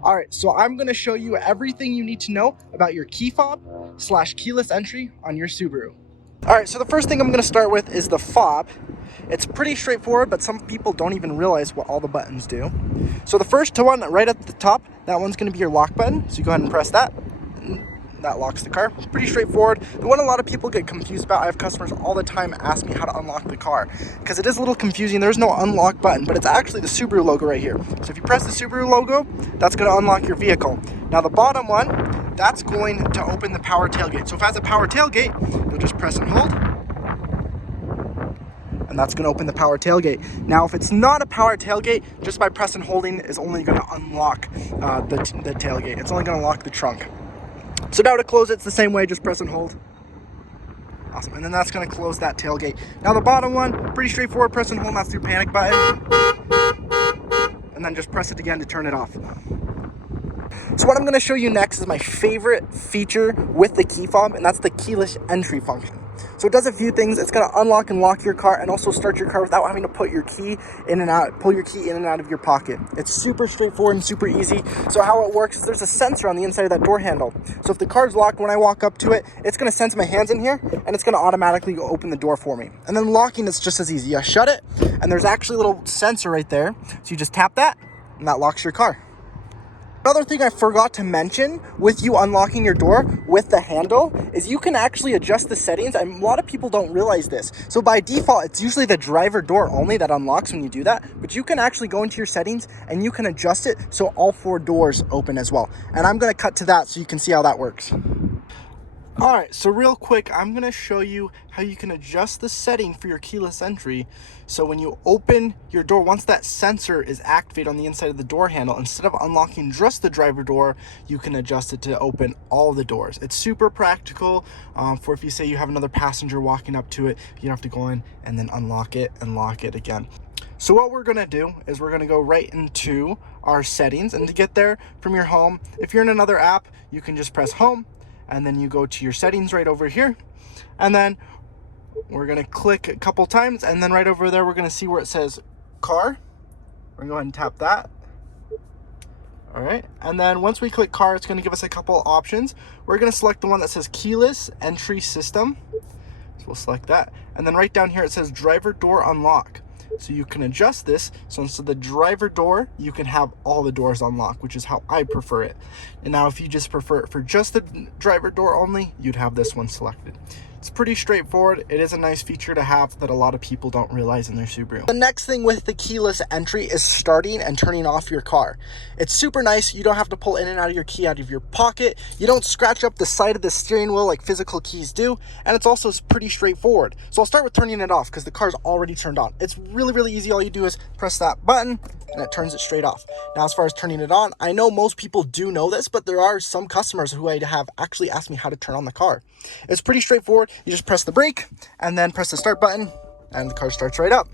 All right, so I'm gonna show you everything you need to know about your key fob / keyless entry on your Subaru. All right, so the first thing I'm gonna start with is the fob. It's pretty straightforward, but some people don't even realize what all the buttons do. So the first one right at the top, that one's gonna be your lock button. So you go ahead and press that. That locks the car. Pretty straightforward. The one a lot of people get confused about, I have customers all the time ask me how to unlock the car because it is a little confusing. There's no unlock button, but it's actually the Subaru logo right here. So if you press the Subaru logo, that's going to unlock your vehicle. Now the bottom one, that's going to open the power tailgate. So if it has a power tailgate, you'll just press and hold, and that's going to open the power tailgate. Now if it's not a power tailgate, just by press and holding is only going to unlock the tailgate. It's only going to lock the trunk. So now to close it's the same way, just press and hold. Awesome, and then that's gonna close that tailgate. Now the bottom one, pretty straightforward, press and hold, that's your panic button. And then just press it again to turn it off. So what I'm gonna show you next is my favorite feature with the key fob, and that's the keyless entry function. So it does a few things. It's gonna unlock and lock your car and also start your car without having to put your key in and out, pull your key in and out of your pocket. It's super straightforward and super easy. So how it works is there's a sensor on the inside of that door handle. So if the car's locked, when I walk up to it, it's gonna sense my hands in here and it's gonna automatically open the door for me. And then locking is just as easy. You shut it and there's actually a little sensor right there. So you just tap that and that locks your car. Another thing I forgot to mention with you unlocking your door with the handle is you can actually adjust the settings, and a lot of people don't realize this. So by default, it's usually the driver door only that unlocks when you do that, but you can actually go into your settings and you can adjust it so all 4 doors open as well. And I'm gonna cut to that so you can see how that works. All right, so real quick, I'm gonna show you how you can adjust the setting for your keyless entry. So when you open your door, once that sensor is activated on the inside of the door handle, instead of unlocking just the driver door, you can adjust it to open all the doors. It's super practical for if you say you have another passenger walking up to it, you don't have to go in and then unlock it and lock it again. So what we're gonna do is we're gonna go right into our settings, and to get there from your home, if you're in another app, you can just press home, and then you go to your settings right over here, and then we're gonna click a couple times, and then right over there we're gonna see where it says car. We're gonna go ahead and tap that. All right, and then once we click car, it's gonna give us a couple options. We're gonna select the one that says keyless entry system, so we'll select that, and then right down here it says driver door unlock. So you can adjust this, so instead of the driver door, you can have all the doors unlocked, which is how I prefer it. And now if you just prefer it for just the driver door only, you'd have this one selected. It's pretty straightforward. It is a nice feature to have that a lot of people don't realize in their Subaru. The next thing with the keyless entry is starting and turning off your car. It's super nice. You don't have to pull in and out of your key out of your pocket. You don't scratch up the side of the steering wheel like physical keys do. And it's also pretty straightforward. So I'll start with turning it off because the car's already turned on. It's really, really easy. All you do is press that button and it turns it straight off. Now, as far as turning it on, I know most people do know this, but there are some customers who I have actually asked me how to turn on the car. It's pretty straightforward. You just press the brake and then press the start button and the car starts right up.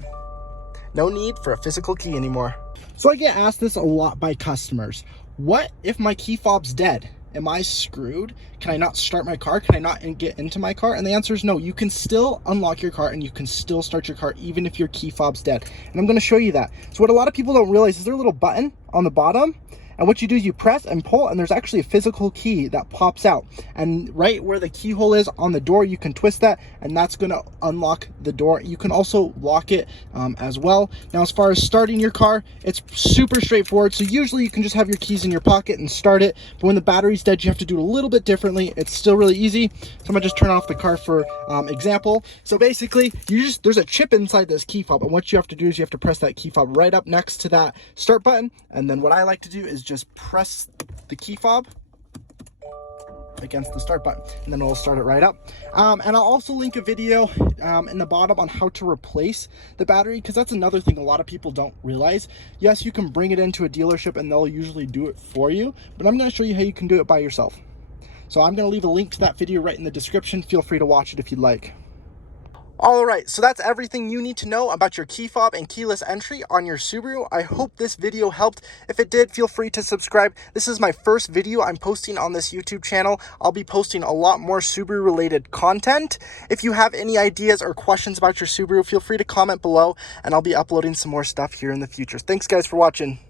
No need for a physical key anymore. So I get asked this a lot by customers. What if my key fob's dead? Am I screwed? Can I not start my car? Can I not get into my car? And the answer is no. You can still unlock your car and you can still start your car even if your key fob's dead. And I'm going to show you that. So what a lot of people don't realize is there's a little button on the bottom. And what you do is you press and pull, and there's actually a physical key that pops out. And right where the keyhole is on the door, you can twist that, and that's gonna unlock the door. You can also lock it as well. Now, as far as starting your car, it's super straightforward. So usually you can just have your keys in your pocket and start it. But when the battery's dead, you have to do it a little bit differently. It's still really easy. So I'm gonna just turn off the car for example. So basically, there's a chip inside this key fob, and what you have to do is you have to press that key fob right up next to that start button. And then what I like to do is just press the key fob against the start button, and then it'll start it right up. And I'll also link a video in the bottom on how to replace the battery, because that's another thing a lot of people don't realize. Yes, you can bring it into a dealership and they'll usually do it for you, but I'm going to show you how you can do it by yourself. So I'm going to leave a link to that video right in the description. Feel free to watch it if you'd like. All right, so that's everything you need to know about your key fob and keyless entry on your Subaru. I hope this video helped. If it did, feel free to subscribe. This is my first video I'm posting on this YouTube channel. I'll be posting a lot more Subaru related content. If you have any ideas or questions about your Subaru, feel free to comment below, and I'll be uploading some more stuff here in the future. Thanks guys for watching.